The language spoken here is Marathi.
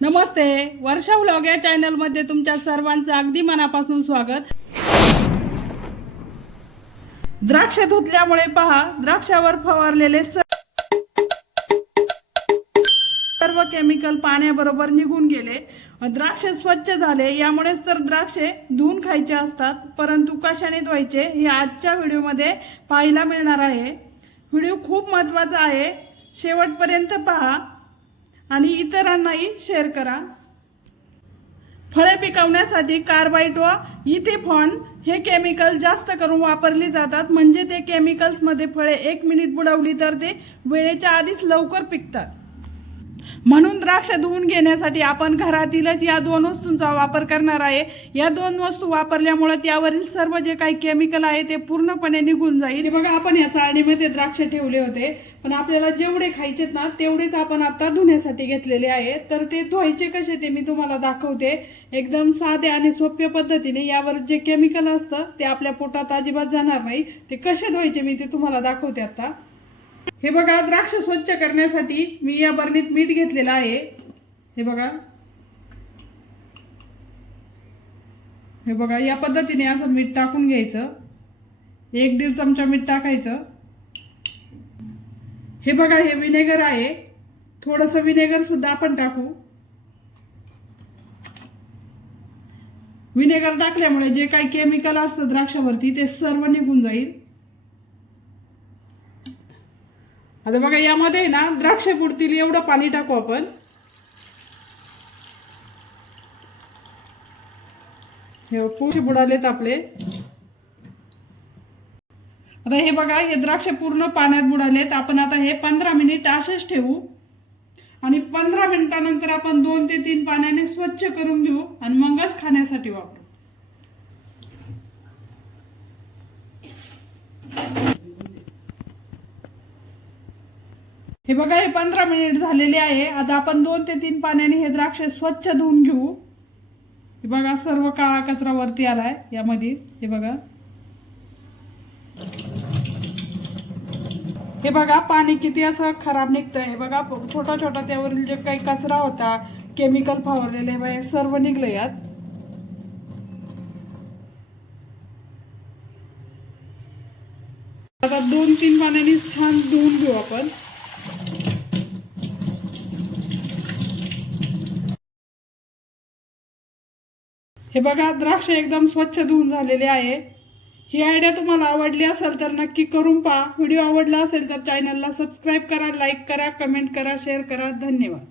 नमस्ते वर्षा व्लॉग या चॅनलमध्ये तुमच्या सर्वांचं अगदी मनापासून स्वागत. द्राक्ष धुतल्यामुळे पहा द्राक्षावर फवारलेले सर्व केमिकल पाण्याबरोबर निघून गेले. द्राक्ष स्वच्छ झाले यामुळेच तर द्राक्षे धुवून खायचे असतात. परंतु कशाने धुवायचे हे आजच्या व्हिडिओमध्ये पाहायला मिळणार आहे. व्हिडिओ खूप महत्त्वाचा आहे. शेवटपर्यंत पहा. आणि इतरांनाही शेअर करा. फळे पिकवण्यासाठी कार्बाईट व इथेफॉन हे केमिकल जास्त करून वापरली जातात. म्हणजे ते केमिकल्समध्ये फळे एक मिनिट बुडवली तर ते वेळेच्या आधीच लवकर पिकतात. म्हणून द्राक्ष धुवून घेण्यासाठी आपण घरातीलच या दोन वस्तूंचा वापर करणार आहे. या दोन वस्तू वापरल्यामुळे त्यावरील सर्व जे काही केमिकल आहे ते पूर्णपणे निघून जाईल. बघा आपण या चाळणीमध्ये द्राक्ष ठेवले होते. पण आपल्याला जेवढे खायचेत ना तेवढेच आपण आता धुण्यासाठी घेतलेले आहे तर ते धुवायचे कसे ते मी तुम्हाला दाखवते. एकदम साधे आणि सोप्या पद्धतीने यावर जे केमिकल असतं ते आपल्या पोटात अजिबात जाणार नाही. ते कसे धुवायचे मी ते तुम्हाला दाखवते आता. हे बघा द्राक्ष स्वच्छ करण्यासाठी मी या बरणीत मीठ घेतलेलं आहे. हे बघा. हे बघा या पद्धतीने असं मीठ टाकून घ्यायचं. एक दीड चमचा मीठ टाकायचं. हे बघा हे विनेगर आहे. थोडंसं विनेगर सुद्धा आपण टाकू. विनेगर टाकल्यामुळे जे काही केमिकल असतं द्राक्षावरती ते सर्व निघून जाईल. आता बघा यामध्ये ना द्राक्ष बुडतील एवढं पाणी टाकू आपण. हे पुढे बुडालेत आपले. आता हे बघा हे द्राक्ष पूर्ण पाण्यात बुडालेत आपण आता हे पंधरा मिनिट असेच ठेवू. आणि पंधरा मिनिटानंतर आपण दोन ते तीन पाण्याने स्वच्छ करून घेऊ आणि मगच खाण्यासाठी वापरू. हे बघा हे पंधरा मिनिट झालेले आहे. आता आपण दोन ते तीन पाण्याने हे द्राक्ष स्वच्छ धुवून घेऊ. हे बघा सर्व काळा कचरा वरती आलाय यामध्ये. हे बघा. हे बघा पाणी किती असं खराब निघतंय. हे बघा छोटा छोटा त्यावरील जे काही कचरा होता केमिकल फावरलेले हे बघा, हे सर्व निघलं यात. आता दोन तीन पाण्याने छान धुवून घेऊ आपण. हे बघा द्राक्ष एकदम स्वच्छ धुवून झालेले आहे. ही आयडिया तुम्हाला आवडली असेल तर नक्की करून पहा. व्हिडिओ आवडला असेल तर चॅनलला सबस्क्राईब करा लाईक करा कमेंट करा शेअर करा. धन्यवाद.